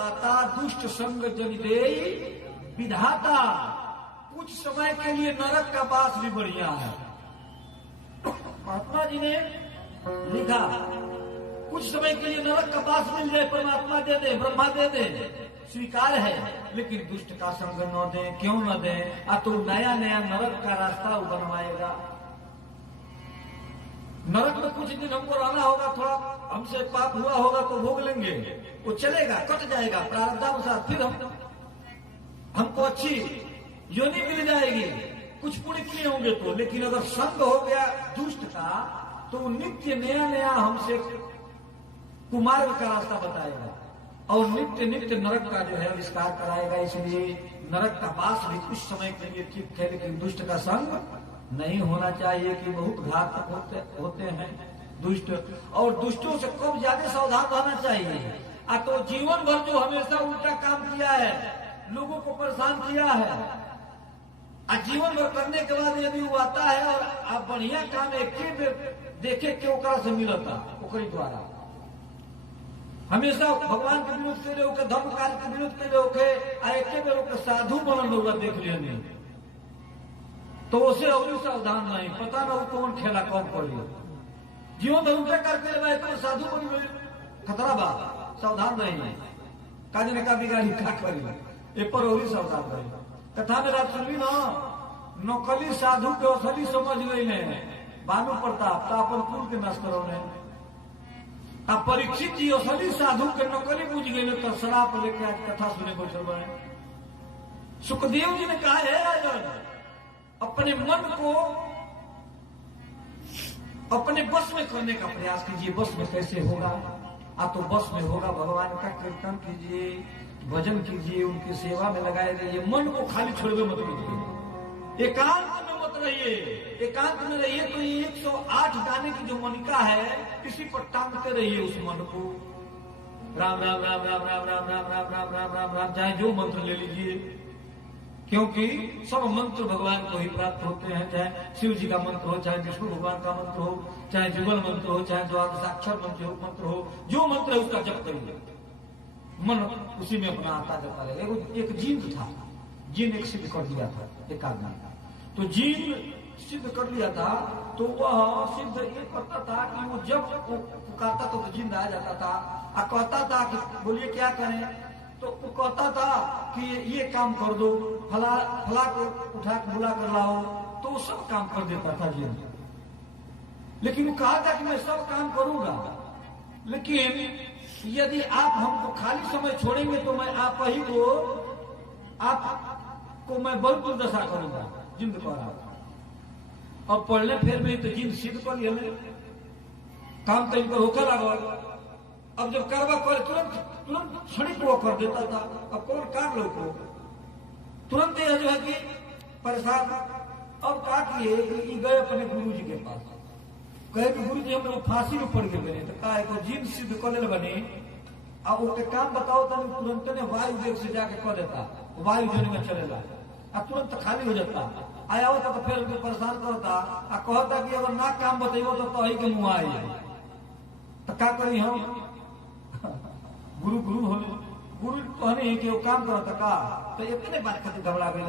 दाता दुष्ट संग जन देई विधाता। कुछ समय के लिए नरक का वास भी बढ़िया है। महात्मा जी ने लिखा कुछ समय के लिए नरक का वास मिल जाए, परमात्मा दे दे, ब्रह्मा दे दे, स्वीकार है, लेकिन दुष्ट का संग न दे। क्यों न दे? तो नया नया नरक का रास्ता बनवाएगा। नरक में कुछ दिन हमको रहना होगा, थोड़ा हमसे पाप हुआ होगा तो भोग लेंगे, वो चलेगा, कट जाएगा प्रारब्धानुसार। फिर हमको अच्छी योनि मिल जाएगी, कुछ पुण्य किए होंगे तो। लेकिन अगर संग हो गया दुष्ट का तो नित्य नया नया हमसे कुमार्ग का रास्ता बताएगा और नित्य नित्य नरक का जो है आविष्कार कराएगा। इसलिए नरक का वास भी कुछ समय के लिए ठीक है, लेकिन दुष्ट का संग नहीं होना चाहिए कि बहुत घातक होते हैं दुष्ट। और दुष्टों से कब ज्यादा सावधान रहना चाहिए। तो जीवन भर जो हमेशा उल्टा काम किया है, लोगों को परेशान किया है, जीवन भर करने के बाद यदि वो आता है और आप बढ़िया काम एक देखे के ओकरा से मिलता ओकरी द्वारा, हमेशा भगवान के विरोध के लिए, धर्म कार्य के विरोध के लिए एक बेर साधु बनल होगा देख लिया तो उसे और सावधान नहीं, पता ना वो कौन खेला कौन पड़ी। जीवन भर उल्टा करके तो साधु बन गए, खतरा बा, सावधान रही। काजी ने कहा बिगाड़ी का करी, ए पर और सावधान रही। कथा में रात सुनली ना, नकली साधु के असली समझ गई ने भानु प्रताप तो अपन कुल के नष्ट करोने। अब परीक्षित जी असली साधु के नकली बुझ गए तो शराब लेके आज कथा सुने बैठल बने। सुखदेव जी ने कहा है राजन, अपने मन को अपने बस में करने का प्रयास कीजिए। बस में कैसे होगा? तो बस में होगा भगवान का कीर्तन कीजिए, भजन कीजिए, उनकी सेवा में लगाए रहिए। मन को खाली छोड़वे मत कीजिए, एकांत में मत रहिए। एकांत में रहिए तो ये 108 गाने की जो मनिका है किसी पर टांगते रहिए उस मन को। राम राम राम राम राम राम राम राम राम राम राम राम, चाहे जो मंत्र ले लीजिए, क्योंकि सब मंत्र भगवान को ही प्राप्त होते हैं। चाहे शिव जी का मंत्र हो, चाहे विष्णु भगवान का मंत्र हो, चाहे जुगल मंत्र हो, चाहे द्वादशाक्षर मंत्र हो, जो मंत्र है उसका जप करिए, मन उसी में अपना आता जाता रहेगा। एक जीन था, जीन एक सिद्ध कर दिया था एक आदमी, तो जीन सिद्ध कर लिया था तो वह सिद्ध ये करता था कि वो जब पुकारता तो जिंदा आ जाता था और कहता था कि बोलिए क्या करें, तो वो कहता था कि ये काम कर दो, फला को उठा के बुला कर लाओ, तो वो सब काम कर देता था जिन। लेकिन वो कहा था कि मैं सब काम करूंगा, लेकिन यदि आप हमको खाली समय छोड़ेंगे तो मैं आपको मैं बहुत दुर्दशा करूंगा। जिंद कहा और पढ़ले फिर भी तो जिंद सिद्ध कर लिया, काम तो इनको होकर लगा। अब जब करवा करे तुरंत क्षणिक वो कर देता था। अब कौन कार लोग को तुरंत यह जो है कि परेशान। अब कहा किए गए अपने गुरु जी के पास, कहे कि गुरु जी हम लोग फांसी में पड़ गए बने, तो कहा जिन सिद्ध कर ले बने, अब वो काम बताओ तो तुरंत ने वायु वेग से जाके कर देता, वायु जन में चलेगा और तुरंत खाली हो जाता। आया होता तो फिर उनको परेशान करता और कहता कि अगर ना काम बतेबो तो ही के मुंह आई, तो क्या करी हम गुरु हो। गुरु कहने कि वो काम करता का तो इतने बात खातिर घबरा गए।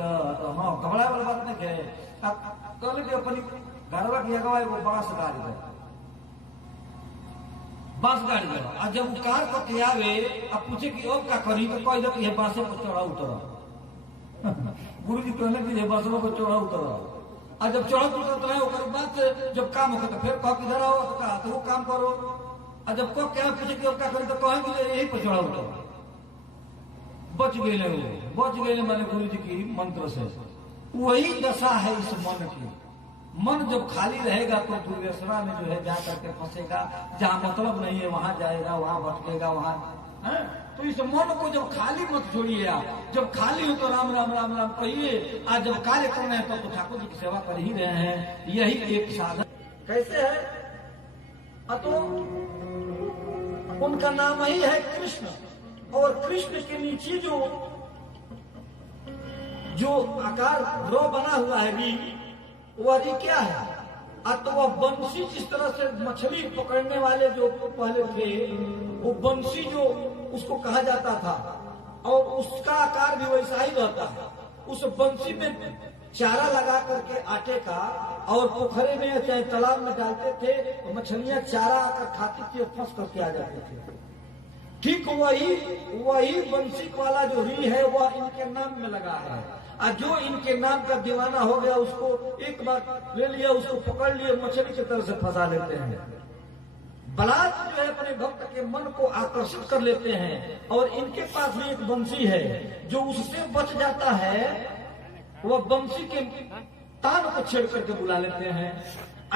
हाँ, घबरा वाला बात नहीं है। कहले कि अपनी घरवा की अगवा एगो बांस गाड़ी गया और जब वो कार करके आवे अब पूछे कि अब क्या करी, तो कह दो कि बांसे को चढ़ा उतरा। गुरु जी कहने की बांसों को चढ़ा उतरा, और जब चढ़ा उतरता है उसके बाद जब काम होता फिर कह किधर आओ तो कहा तो वो काम करो, और जब को क्या पूछे कि अब क्या करी तो कहेंगे यही पर चढ़ा उतरा। बच गए मैंने गुरु जी की मंत्र से। वही दशा है इस मन की। मन जब खाली रहेगा तो दुर्व्यसना में जो है जा करके फंसेगा, जहां मतलब नहीं है वहां जाएगा, वहां भटकेगा, वहां है? तो इस मन को जब खाली मत छोड़िए। आप जब खाली हो तो राम राम राम राम कहिए, आज जब कार्य कर रहे हैं तो ठाकुर जी की सेवा कर ही रहे हैं। यही एक साधन कैसे है, तो उनका नाम ही है कृष्ण। और कृष्ण के नीचे जो आकार रो बना हुआ है भी, वह जी क्या है? तो वह बंसी जिस तरह से मछली पकड़ने वाले जो पहले थे वो बंसी जो उसको कहा जाता था और उसका आकार भी वैसा ही रहता है। उस बंसी में चारा लगा करके आटे का और पोखरे में चाहे तालाब में डालते थे तो मछलियां चारा आकर खाती थी और फंस करके आ जाते थे। ठीक वही बंसी वाला जो री है वह इनके नाम में लगा है। और जो इनके नाम का दीवाना हो गया उसको एक बार ले लिया, उसको पकड़ लिए, मछली की तरह से फंसा लेते हैं। बलात् जो है अपने भक्त के मन को आकर्षित कर लेते हैं। और इनके पास भी एक बंसी है, जो उससे बच जाता है वह बंसी के तान को छेड़ करके बुला लेते हैं।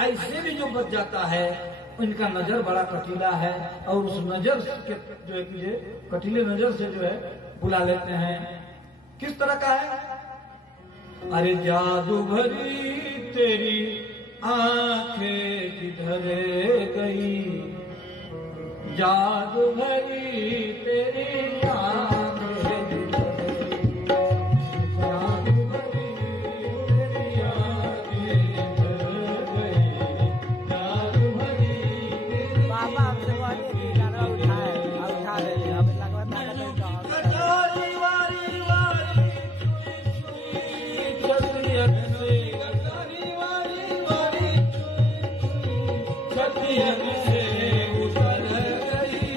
ऐसे भी जो बच जाता है इनका नजर बड़ा कटीला है और उस नजर के जो है कि कटीले नजर से जो है बुला लेते हैं। किस तरह का है? अरे जादू भरी तेरी आंखें किधर गई, जादू भरी तेरी आंखें किधर गई, जादू भरी तेरी आंखें किधर गई, जादू भरी तेरी बाबा हमसे वाली की गाना उठा रहे हैं। अब लगवा कटोरी वारी वारी छतियन से, कटोरी वारी वारी छतियन से उतर गई,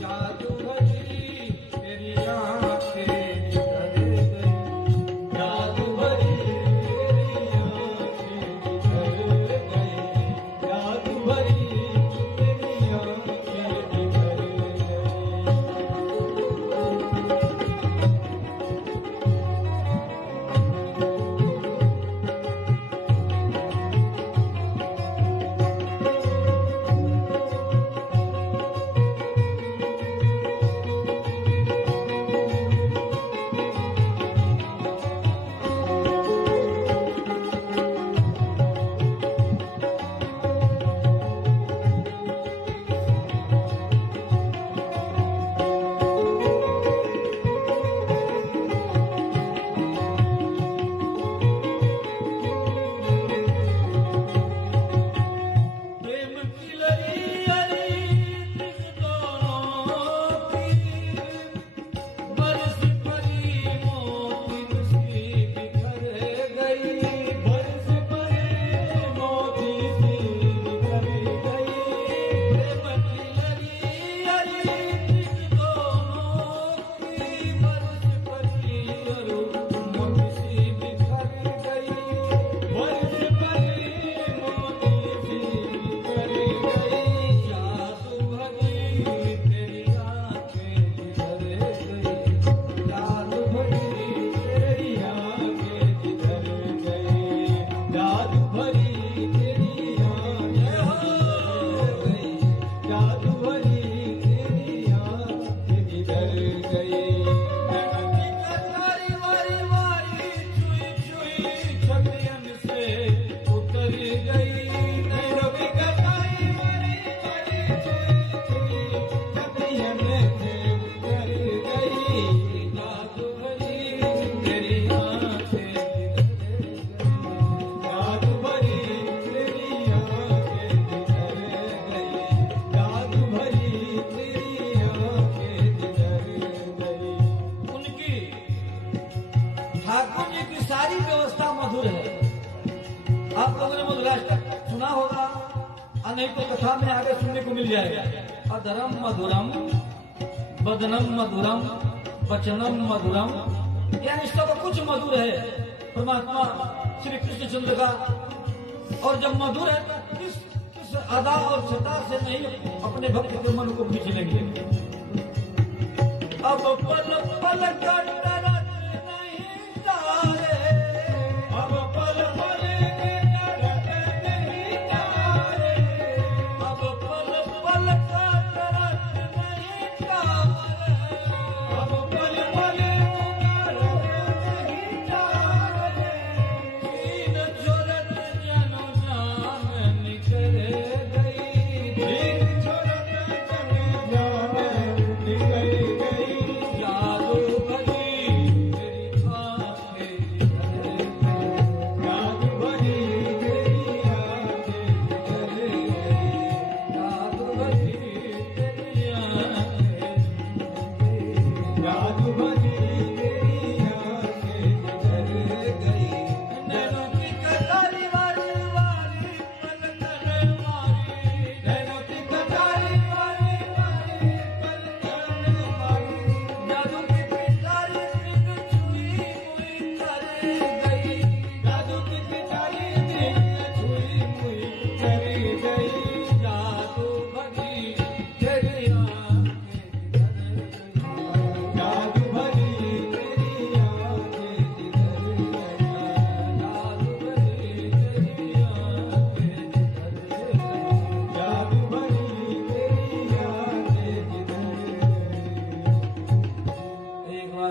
जादू भरी तेरी आंखें किधर गई, जादू भरी तेरी आंखें किधर गई, जादू भरी तेरी आंखें किधर गई। प्रेम की लड़ी अरी दोनों की, बरस परी मोती सी बिखर गई, बरस परी मोती सी बिखर गई। प्रेम की लड़ी अरी दोनों की, बरस परी मोती सी बिखर गई, बरस परी मोती सी बिखर गई, जादू भरी तेरी आंखें किधर गई, जादू भरी तेरी आंखें किधर गई, जादू भरी तेरी आंखें हो गई, जादू भरी तेरी आंखें किधर गई। नैनों की कटारी वारी वारी छुई छुई छतियन से उतर गई, नैनों की कटारी वारी वारी छुई छुई छतियन से उतर गई, जादू भरी तेरी आंखें किधर गई, जादू भरी तेरी आंखें किधर गई, जादू भरी तेरी आंखें किधर गई। उनकी ठाकुर जी की सारी व्यवस्था मधुर है। आप लोगों ने मधुराष्टक सुना होगा और नहीं तो कथा में आगे सुनने को मिल जाएगा। अधरम मधुरम बदनम मधुरम वचनम मधुरम, यानी सब कुछ मधुर है परमात्मा श्री कृष्णचंद्र का। और जब मधुर है तो किस अदा और छटा से नहीं अपने भक्त के मन को खींच लेंगे। अब पल पल का डरत नहीं तारे, अब पल पल के डरत नहीं तारे, अब पल पल का डरत नहीं तारे, अब पल पल का डरत नहीं तारे, दीन छोड़त जनो जान निकल गई, दीन छोड़त जनो जान निकल गई, जादू भरी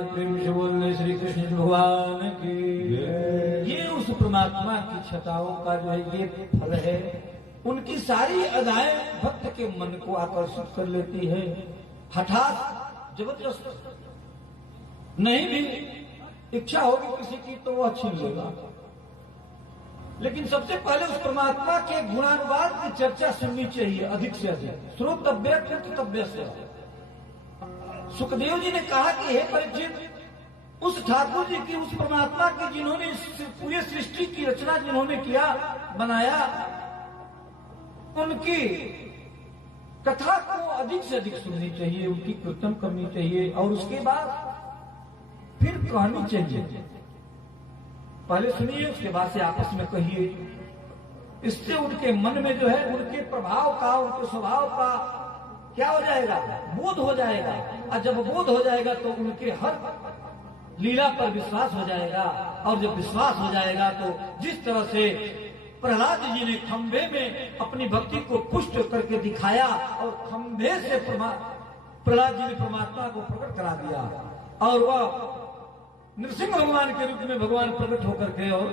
प्रेम से बोलने श्री कृष्ण भगवान की। ये उस परमात्मा की छटाओं का जो है ये फल है। उनकी सारी अदाएं भक्त के मन को आकर्षित कर लेती है। हठात जबरदस्त नहीं भी इच्छा होगी किसी की तो वो छीन लेगा, लेकिन सबसे पहले उस परमात्मा के गुणानुवाद की चर्चा सुननी चाहिए अधिक से अधिक। श्रोतव्य कीर्तव्य से। सुखदेव जी ने कहा कि हे परीक्षित, उस ठाकुर जी की, उस परमात्मा की जिन्होंने पूरी सृष्टि की रचना जिन्होंने किया बनाया, उनकी कथा को अधिक से अधिक सुननी चाहिए, उनकी कीर्तन करनी चाहिए और उसके बाद फिर कहनी चाहिए। पहले सुनिए उसके बाद से आपस में कहिए। इससे उनके मन में जो है उनके प्रभाव का, उनके स्वभाव का क्या हो जाएगा, बोध हो जाएगा। और जब बोध हो जाएगा तो उनके हर लीला पर विश्वास हो जाएगा। और जब विश्वास हो जाएगा तो जिस तरह से प्रहलाद जी ने खंभे में अपनी भक्ति को पुष्ट करके दिखाया और खंभे से प्रहलाद जी ने परमात्मा को प्रकट करा दिया और वह नृसिंह भगवान के रूप में भगवान प्रकट होकर के और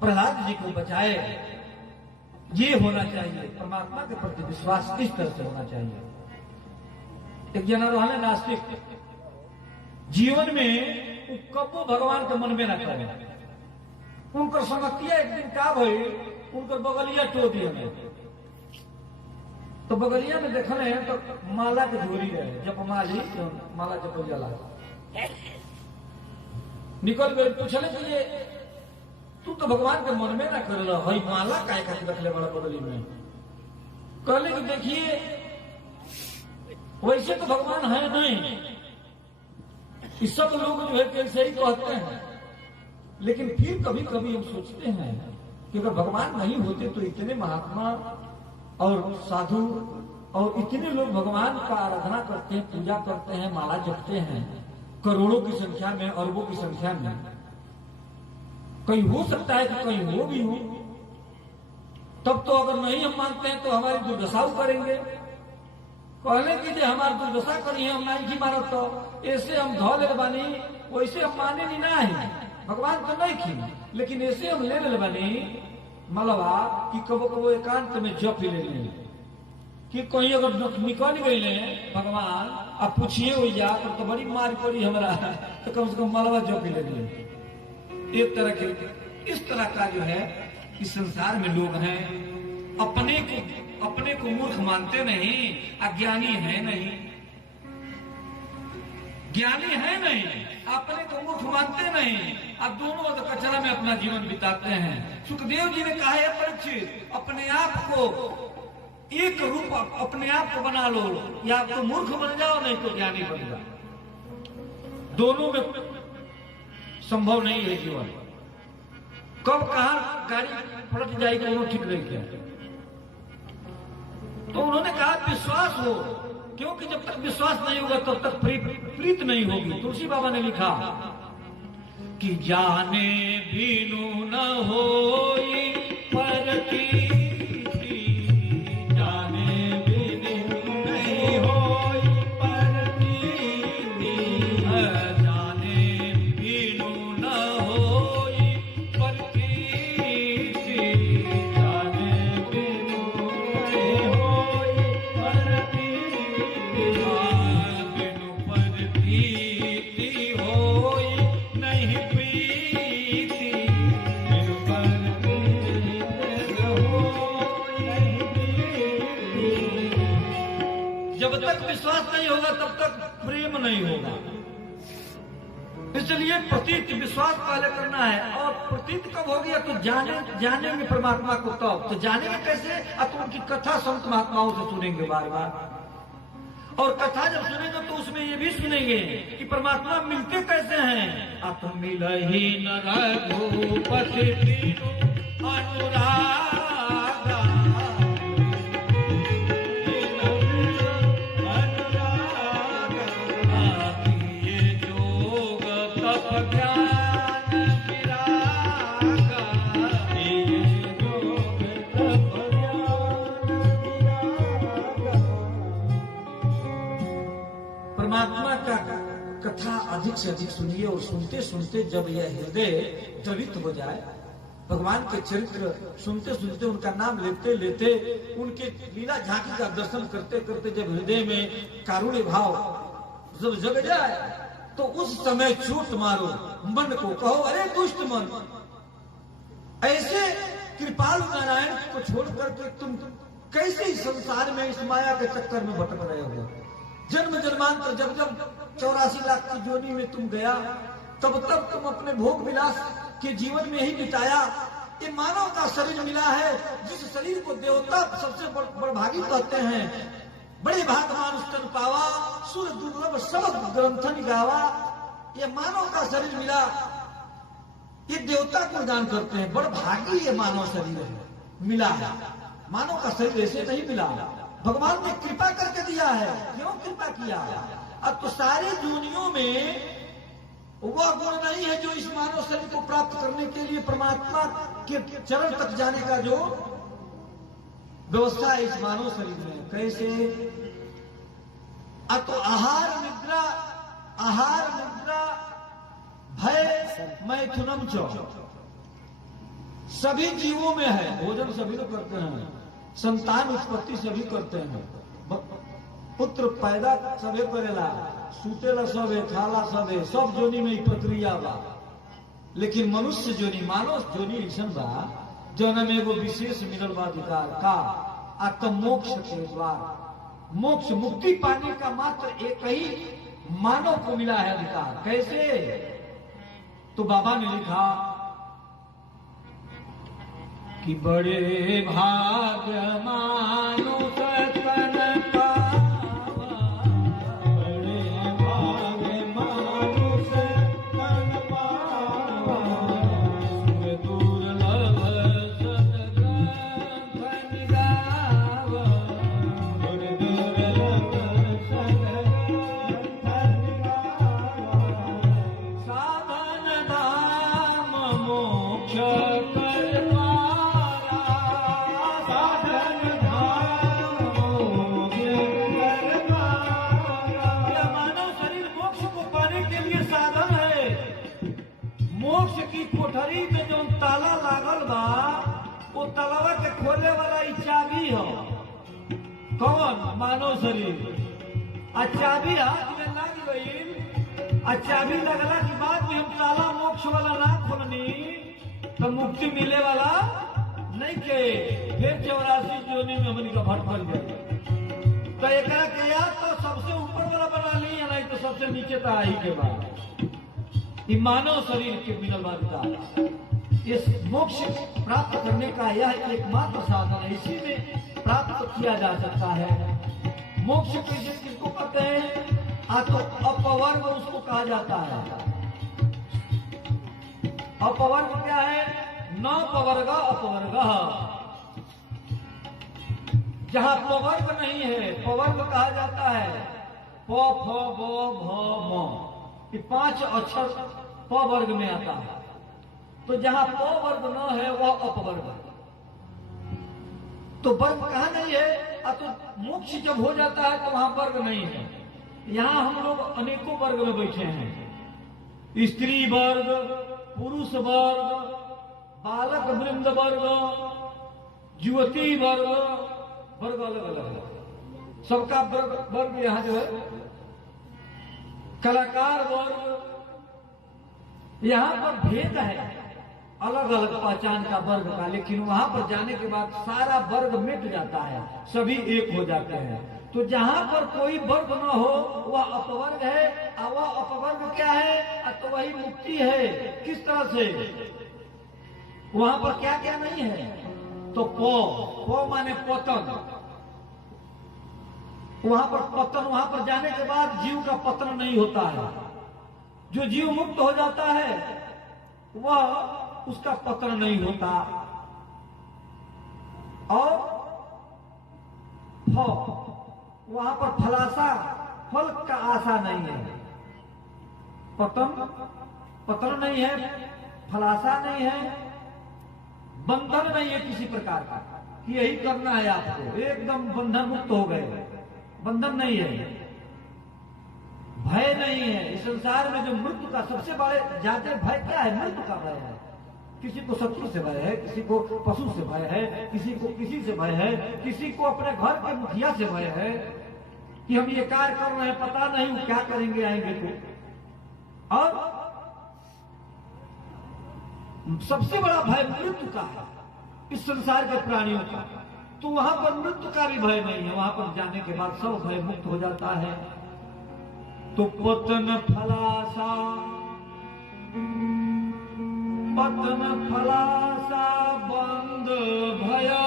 प्रहलाद जी को बचाए। ये होना चाहिए, परमात्मा के प्रति विश्वास इस तरह से होना चाहिए। एक जना रहने नास्तिक, जीवन में कबो भगवान के मन में न करे। उनकर संगतिया एक दिन का भई, उनकर बगलिया टो दिए में तो बगलिया में देखल है तो माला के झोरी है, जब माली माला जब जला निकल गए। पूछले कि ये तू तो भगवान के मन में ना कर हई माला काय खातिर रखले बड़ा बगली में। कहले कि देखिए वैसे तो भगवान है नहीं, इस सब लोग जो है कैसे ही कहते हैं, लेकिन फिर कभी कभी हम सोचते हैं कि अगर भगवान नहीं होते तो इतने महात्मा और साधु और इतने लोग भगवान का आराधना करते हैं, पूजा करते हैं, माला जपते हैं, करोड़ों की संख्या में, अरबों की संख्या में। कहीं हो सकता है कि कहीं वो भी हो। तब तो अगर नहीं हम मानते हैं तो हमारी दुर्दशा करेंगे। कहले कि जो हमारी दुर्दशा करी है हम नहीं मानत तो ऐसे हम धो ले बानी, वैसे हम माने नहीं ना है भगवान तो नहीं की, लेकिन ऐसे हम ले बानी मलबा कि कबो कबो एकांत में जप ले लें कि कहीं अगर निकल गए भगवान अब पूछिए हो जा तो बड़ी मार पड़ी हमारा, तो कम से कम मलबा जप ले लें। एक तरह के इस तरह का जो है इस संसार में लोग हैं, अपने को मूर्ख मानते नहीं, अज्ञानी है नहीं, ज्ञानी है नहीं, अपने को मूर्ख मानते नहीं, अब दोनों तो कचरा में अपना जीवन बिताते हैं। सुखदेव जी ने कहा है परीक्षित, अपने आप को एक रूप अपने आप को बना लो, या तो मूर्ख बन जाओ नहीं तो ज्ञानी बन जाओ। दोनों में संभव नहीं है जीवन। कब कहां गाड़ी पलट जाएगी दोनों ठीक नहीं किया। तो उन्होंने कहा विश्वास हो, क्योंकि जब तक विश्वास नहीं होगा तब तक प्रीत नहीं होगी। तुलसी बाबा ने लिखा कि जाने बिनु न होई परती, तब तक प्रेम नहीं होगा। इसलिए प्रतीत विश्वास पहले करना है, और प्रतीत कब हो गया तो जानेंगे परमात्मा को तब। तो जानेंगे कैसे? तो उनकी कथा संत महात्माओं से सुनेंगे बार बार, और कथा जब सुनेंगे तो उसमें ये भी सुनेंगे कि परमात्मा मिलते कैसे हैं। आप मिल ही न रघुपति अनुराग, कथा अधिक से अधिक सुनिए और सुनते सुनते जब यह हृदय द्रवित हो जाए, भगवान के चरित्र सुनते सुनते, उनका नाम लेते लेते, उनके लीला झांकी का दर्शन करते करते जब हृदय में कारुण्य भाव जब जग जाए, तो उस समय चोट मारो मन को, कहो अरे दुष्ट मन, ऐसे कृपालु नारायण को छोड़ करके तुम कैसे इस संसार में इस माया के चक्कर में भटक रहे हो। जन्म जन्मांतर जब जब 84 लाख की जोनी में तुम गया, तब तब तुम अपने भोग विलास के जीवन में ही बिताया। ये मानव का शरीर मिला है, जिस शरीर को देवता सबसे बड़भागी कहते हैं। बड़े भागवान स्तन पावा, सुर दुर्लभ सब ग्रंथन गावा। ये मानव का शरीर मिला, ये देवता को दान करते हैं। बड़ा भागी ये मानव शरीर है, मिला है। मानव का शरीर ऐसे नहीं मिला, भगवान ने कृपा करके दिया है। क्यों कृपा किया? अब तो सारी दुनियों में वह गुण नहीं है जो इस मानव शरीर को प्राप्त करने के लिए परमात्मा के चरण तक जाने का जो व्यवस्था है इस मानव शरीर में। कैसे? तो आहार निद्रा भय मैथुनम च, सभी जीवों में है। भोजन सभी लोग करते हैं, संतान उत्पत्ति सभी करते हैं, पुत्र पैदा सबे करेला, सूतेला सबे, खाला सबे, सब जोनी में प्रक्रिया बा। लेकिन मनुष्य जोनी, मानव जोनी ऐसन बा जौन में एगो विशेष मिलल बा अधिकार का, आत्म मोक्ष के द्वार। मोक्ष मुक्ति पाने का मात्र एक ही मानव को मिला है अधिकार। कैसे? तो बाबा ने लिखा कि बड़े भाग्य मानुष तन पावा, बड़े भाग्य मानुष तन पावा, दुर्लभ सद्ग्रंथ गावा, दुर्लभ सद्ग्रंथ गावा, साधन धाम मोक्ष कर पारा, साधन धाम मोक्ष कर पारा। यह मानव शरीर मोक्ष को पाने के लिए साधन है। मोक्ष की कोठरी में जो ताला लागल बा, वो तालावा के खोले वाला ई चाबी हो। कौन? मानव शरीर। आ चाबी हाथ में लग गई, आ चाबी लगला के बाद भी हम ताला मोक्ष वाला ना खोलनी तो मुक्ति मिले वाला नहीं के। फिर 84 जोनी में हमनी का भटकल गए। तो एक के या तो सबसे ऊपर वाला बना ली, नहीं तो सबसे नीचे तो आई के बाद। ये मानव शरीर के मिलल वाला इस मोक्ष प्राप्त करने का यह एकमात्र साधन है। इसी में प्राप्त किया जा सकता है। मोक्ष किसको कहते हैं? तो अपवर्ग उसको कहा जाता है। अपवर्ग क्या है? न पवर्ग अपवर्ग। जहां पवर्ग नहीं है, पवर्ग कहा जाता है। प फ ब भ म, ये 5 अक्षर प वर्ग में आता है। तो जहां प वर्ग न है वह अपवर्ग। तो वर्ग कहां नहीं है? तो मोक्ष जब हो जाता है तो वहां वर्ग नहीं है। यहाँ हम लोग अनेकों वर्ग में बैठे हैं। स्त्री वर्ग, पुरुष वर्ग, बालक वृंद वर्ग, युवती वर्ग, वर्ग अलग अलग है। सबका वर्ग यहाँ जो है, कलाकार वर्ग, यहाँ पर भेद है अलग अलग पहचान का वर्ग का। लेकिन वहां पर जाने के बाद सारा वर्ग मिट जाता है, सभी एक हो जाते हैं। तो जहां पर कोई वर्ग न हो वह अपवर्ग है। और वह अपवर्ग क्या है? तो वही मुक्ति है। किस तरह से? वहां पर क्या क्या नहीं है? तो प माने पतन। वहां पर पतन, वहां पर जाने के बाद जीव का पतन नहीं होता है। जो जीव मुक्त हो जाता है वह उसका पतन नहीं होता। और वहां पर फलासा, फल का आशा नहीं है। पतन नहीं है, फलासा नहीं है, बंधन नहीं है किसी प्रकार का कि यही करना है आपको। एकदम बंधन मुक्त हो गए, बंधन नहीं है। भय नहीं है। इस संसार में जो मृत्यु का सबसे बड़े ज्यादा भय क्या है? मृत्यु का भय है। किसी को शत्रु से भय है, किसी को पशु से भय है, किसी को किसी से भय है, किसी को अपने घर के मुखिया से भय है कि हम ये कार्य कर रहे हैं, पता नहीं वो क्या करेंगे आएंगे तो। और सबसे बड़ा भय मृत्यु का है इस संसार के प्राणियों का। तो वहां पर मृत्यु का भी भय नहीं है। वहां पर जाने के बाद सब भय मुक्त हो जाता है। तो पतन फलासा, पतन फलासा बंद भया,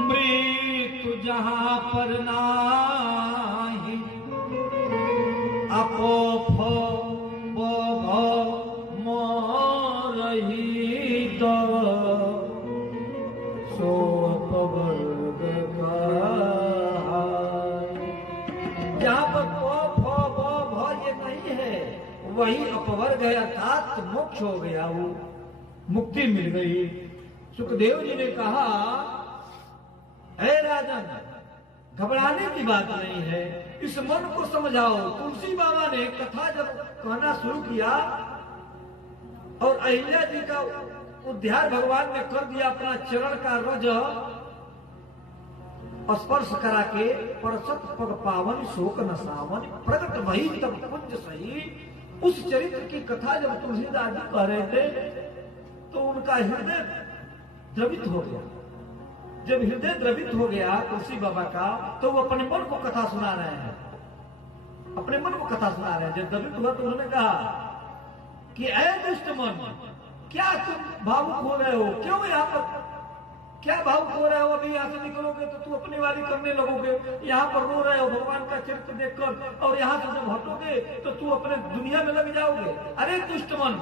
मृत्यु जहां पर नाही, अपोफ मोरही तो सो अपवर्ग का। जहां पर ये नहीं है वही अपवर्ग है, अर्थात मोक्ष हो गया, वो मुक्ति मिल गई। सुखदेव जी ने कहा, हे राजन, घबराने की बात नहीं है, इस मन को समझाओ। तुलसी बाबा ने कथा जब कहना शुरू किया और अहिल्या जी का उद्धार भगवान ने कर दिया, अपना चरण का रज स्पर्श करा के, परसत पग पावन शोक नसावन, प्रकट वही तब कुंज सही। उस चरित्र की कथा जब तुलसीदास जी कह रहे थे तो उनका हृदय द्रवित हो गया। जब हृदय द्रवित हो गया तुलसी बाबा का, तो वो अपने मन को कथा सुना रहे हैं, अपने मन को कथा सुना रहे हैं। जब द्रवित हुआ तो उन्होंने कहा कि ऐ दुष्ट मन, क्या तुम भावुक हो रहे हो? क्यों यहाँ पर क्या भावुक हो रहे हो? अभी यहाँ से निकलोगे तो तू अपनी वाली करने लगोगे, यहाँ पर रो रहे हो भगवान का चरित्र देखकर, और यहाँ से जब हटोगे तो तू अपने दुनिया में लग जाओगे। अरे दुष्ट मन,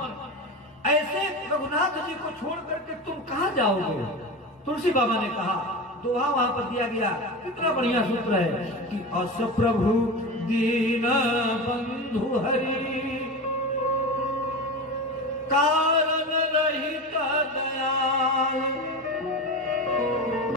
ऐसे रघुनाथ जी को छोड़ करके तुम कहाँ जाओगे? तुलसी बाबा ने कहा, दोहा वहां पर दिया गया, कितना बढ़िया सूत्र है कि अस प्रभु दीन बंधु हरि, कारण रहित दयाल,